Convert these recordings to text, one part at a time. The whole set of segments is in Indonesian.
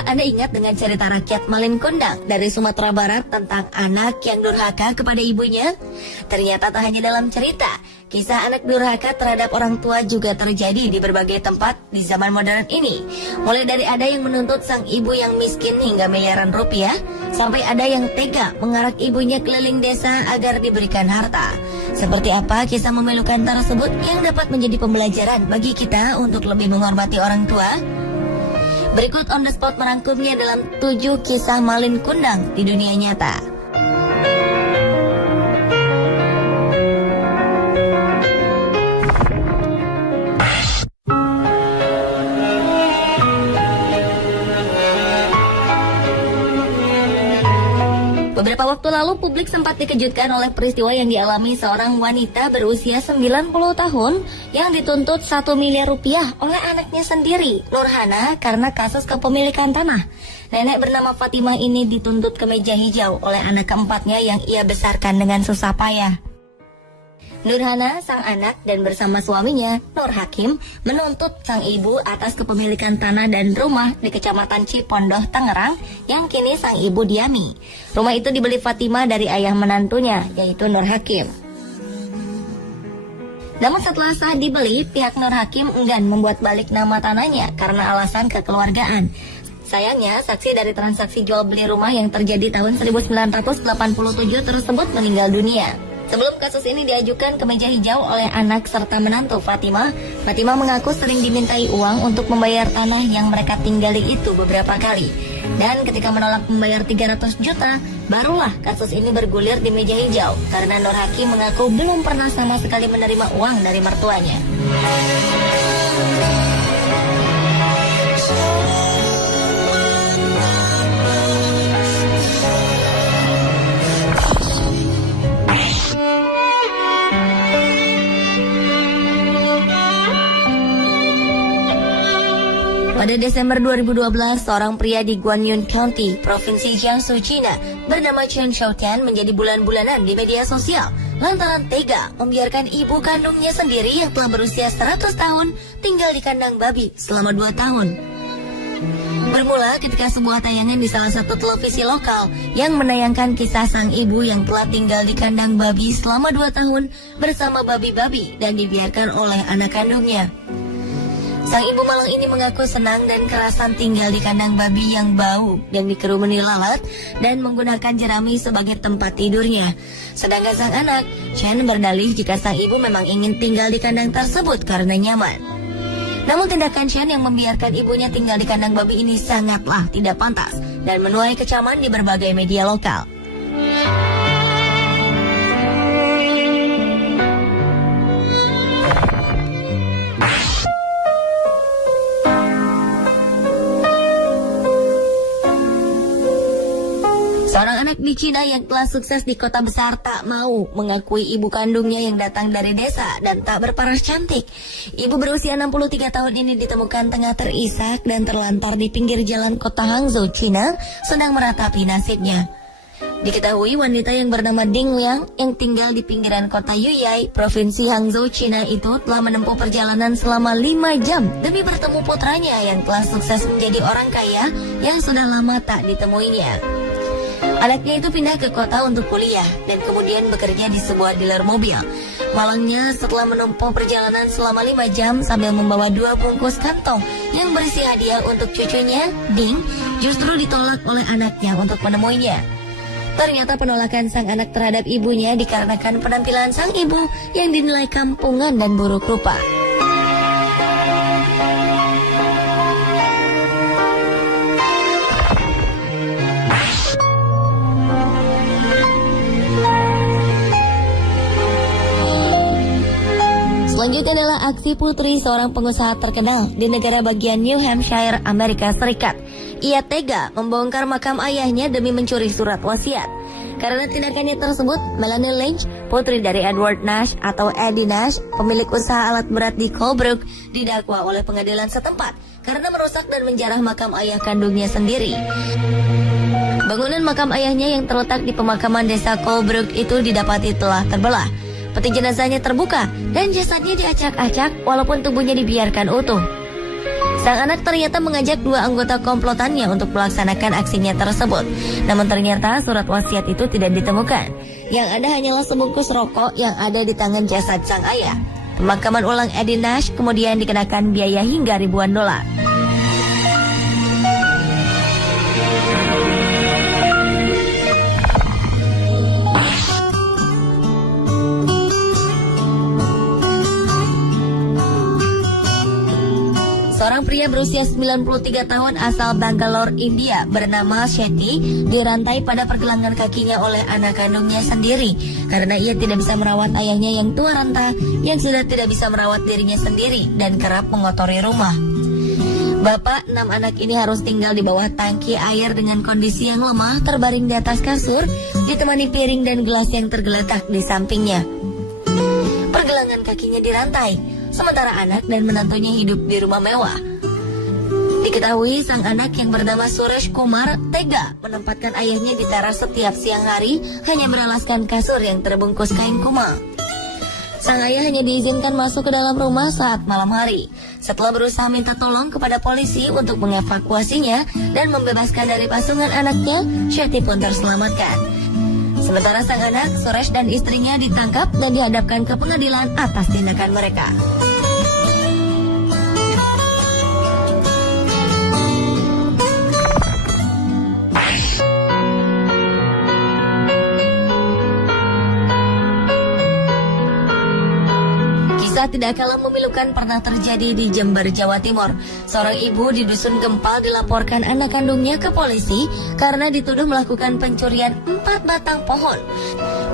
Apakah Anda ingat dengan cerita rakyat Malin Kundang dari Sumatera Barat tentang anak yang durhaka kepada ibunya? Ternyata tak hanya dalam cerita, kisah anak durhaka terhadap orang tua juga terjadi di berbagai tempat di zaman modern ini. Mulai dari ada yang menuntut sang ibu yang miskin hingga miliaran rupiah, sampai ada yang tega mengarak ibunya keliling desa agar diberikan harta. Seperti apa kisah memilukan tersebut yang dapat menjadi pembelajaran bagi kita untuk lebih menghormati orang tua? Berikut On The Spot merangkumnya dalam 7 kisah Malin Kundang di dunia nyata. Beberapa waktu lalu publik sempat dikejutkan oleh peristiwa yang dialami seorang wanita berusia 90 tahun yang dituntut 1 miliar rupiah oleh anaknya sendiri, Nurhana, karena kasus kepemilikan tanah. Nenek bernama Fatimah ini dituntut ke meja hijau oleh anak keempatnya yang ia besarkan dengan susah payah. Nurhana, sang anak, dan bersama suaminya, Nur Hakim, menuntut sang ibu atas kepemilikan tanah dan rumah di Kecamatan Cipondoh, Tangerang, yang kini sang ibu diami. Rumah itu dibeli Fatimah dari ayah menantunya, yaitu Nur Hakim. Namun setelah sah dibeli, pihak Nur Hakim enggan membuat balik nama tanahnya karena alasan kekeluargaan. Sayangnya, saksi dari transaksi jual beli rumah yang terjadi tahun 1987 tersebut meninggal dunia. Sebelum kasus ini diajukan ke meja hijau oleh anak serta menantu Fatimah, Fatimah mengaku sering dimintai uang untuk membayar tanah yang mereka tinggali itu beberapa kali. Dan ketika menolak membayar 300 juta, barulah kasus ini bergulir di meja hijau karena Nur Hakim mengaku belum pernah sama sekali menerima uang dari mertuanya. Pada Desember 2012, seorang pria di Guanyun County, Provinsi Jiangsu, China, bernama Chen Xiaotian menjadi bulan-bulanan di media sosial lantaran tega membiarkan ibu kandungnya sendiri yang telah berusia 100 tahun tinggal di kandang babi selama 2 tahun. Bermula ketika sebuah tayangan di salah satu televisi lokal yang menayangkan kisah sang ibu yang telah tinggal di kandang babi selama 2 tahun bersama babi-babi dan dibiarkan oleh anak kandungnya. Sang ibu malang ini mengaku senang dan kerasan tinggal di kandang babi yang bau dan dikerumuni lalat dan menggunakan jerami sebagai tempat tidurnya. Sedangkan sang anak, Chen, berdalih jika sang ibu memang ingin tinggal di kandang tersebut karena nyaman. Namun tindakan Chen yang membiarkan ibunya tinggal di kandang babi ini sangatlah tidak pantas dan menuai kecaman di berbagai media lokal. Seorang anak di Cina yang telah sukses di kota besar tak mau mengakui ibu kandungnya yang datang dari desa dan tak berparas cantik. Ibu berusia 63 tahun ini ditemukan tengah terisak dan terlantar di pinggir jalan kota Hangzhou, Cina, sedang meratapi nasibnya. Diketahui wanita yang bernama Ding Liang yang tinggal di pinggiran kota Yuyai, Provinsi Hangzhou, Cina itu telah menempuh perjalanan selama 5 jam demi bertemu putranya yang telah sukses menjadi orang kaya yang sudah lama tak ditemuinya. Anaknya itu pindah ke kota untuk kuliah dan kemudian bekerja di sebuah dealer mobil. Malangnya setelah menempuh perjalanan selama 5 jam sambil membawa 2 bungkus kantong yang berisi hadiah untuk cucunya, Ding, justru ditolak oleh anaknya untuk menemuinya. Ternyata penolakan sang anak terhadap ibunya dikarenakan penampilan sang ibu yang dinilai kampungan dan buruk rupa. Selanjutnya adalah aksi putri seorang pengusaha terkenal di negara bagian New Hampshire, Amerika Serikat. Ia tega membongkar makam ayahnya demi mencuri surat wasiat. Karena tindakannya tersebut, Melanie Lynch, putri dari Edward Nash atau Eddie Nash, pemilik usaha alat berat di Colebrook, didakwa oleh pengadilan setempat karena merusak dan menjarah makam ayah kandungnya sendiri. Bangunan makam ayahnya yang terletak di pemakaman desa Colebrook itu didapati telah terbelah. Peti jenazahnya terbuka dan jasadnya diacak-acak walaupun tubuhnya dibiarkan utuh. Sang anak ternyata mengajak dua anggota komplotannya untuk melaksanakan aksinya tersebut. Namun ternyata surat wasiat itu tidak ditemukan. Yang ada hanyalah sebungkus rokok yang ada di tangan jasad sang ayah. Pemakaman ulang Eddie Nash kemudian dikenakan biaya hingga ribuan dolar. Seorang pria berusia 93 tahun asal Bangalore, India bernama Shetty dirantai pada pergelangan kakinya oleh anak kandungnya sendiri karena ia tidak bisa merawat ayahnya yang tua renta yang sudah tidak bisa merawat dirinya sendiri dan kerap mengotori rumah. Bapak 6 anak ini harus tinggal di bawah tangki air dengan kondisi yang lemah, terbaring di atas kasur, ditemani piring dan gelas yang tergeletak di sampingnya. Pergelangan kakinya dirantai, sementara anak dan menantunya hidup di rumah mewah. Diketahui sang anak yang bernama Suresh Kumar tega menempatkan ayahnya di teras setiap siang hari hanya beralaskan kasur yang terbungkus kain kumal. Sang ayah hanya diizinkan masuk ke dalam rumah saat malam hari. Setelah berusaha minta tolong kepada polisi untuk mengevakuasinya dan membebaskan dari pasungan anaknya, Shetty pun terselamatkan. Sementara sang anak, Suresh dan istrinya ditangkap dan dihadapkan ke pengadilan atas tindakan mereka. Kisah tidak kalah memilukan pernah terjadi di Jember, Jawa Timur. Seorang ibu di Dusun Gempal dilaporkan anak kandungnya ke polisi karena dituduh melakukan pencurian 4 batang pohon.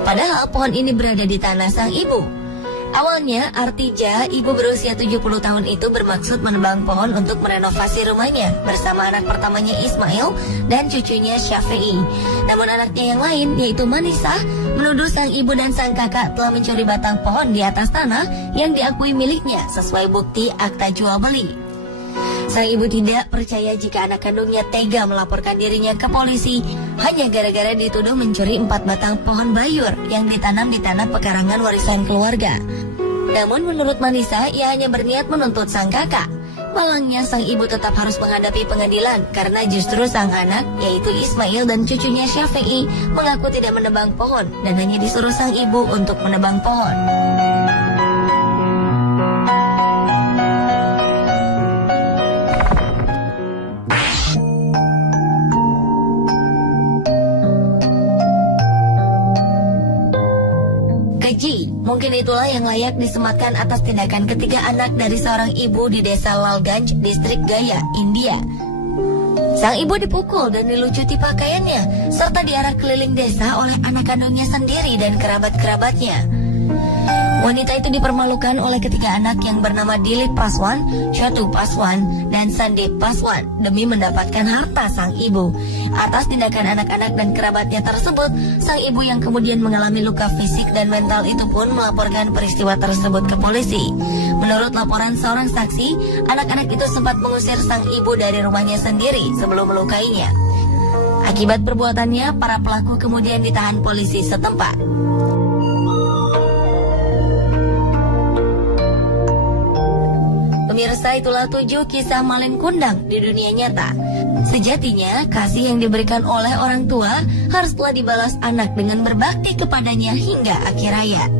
Padahal pohon ini berada di tanah sang ibu. Awalnya, Artija, ibu berusia 70 tahun itu bermaksud menebang pohon untuk merenovasi rumahnya bersama anak pertamanya Ismail dan cucunya Syafi'i. Namun anaknya yang lain, yaitu Manisah, menuduh sang ibu dan sang kakak telah mencuri batang pohon di atas tanah yang diakui miliknya sesuai bukti akta jual beli. Sang ibu tidak percaya jika anak kandungnya tega melaporkan dirinya ke polisi hanya gara-gara dituduh mencuri 4 batang pohon bayur yang ditanam di tanah pekarangan warisan keluarga. Namun menurut Manisa, ia hanya berniat menuntut sang kakak. Malangnya sang ibu tetap harus menghadapi pengadilan karena justru sang anak, yaitu Ismail dan cucunya Syafi'i, mengaku tidak menebang pohon dan hanya disuruh sang ibu untuk menebang pohon. Mungkin itulah yang layak disematkan atas tindakan ketiga anak dari seorang ibu di desa Lalganj, distrik Gaya, India. Sang ibu dipukul dan dilucuti pakaiannya, serta diarak keliling desa oleh anak kandungnya sendiri dan kerabat-kerabatnya. Wanita itu dipermalukan oleh ketiga anak yang bernama Dilip Paswan, Chotu Paswan, dan Sandip Paswan demi mendapatkan harta sang ibu. Atas tindakan anak-anak dan kerabatnya tersebut, sang ibu yang kemudian mengalami luka fisik dan mental itu pun melaporkan peristiwa tersebut ke polisi. Menurut laporan seorang saksi, anak-anak itu sempat mengusir sang ibu dari rumahnya sendiri sebelum melukainya. Akibat perbuatannya, para pelaku kemudian ditahan polisi setempat. Pemirsa, itulah 7 kisah malin kundang di dunia nyata. Sejatinya, kasih yang diberikan oleh orang tua harus telah dibalas anak dengan berbakti kepadanya hingga akhir hayat.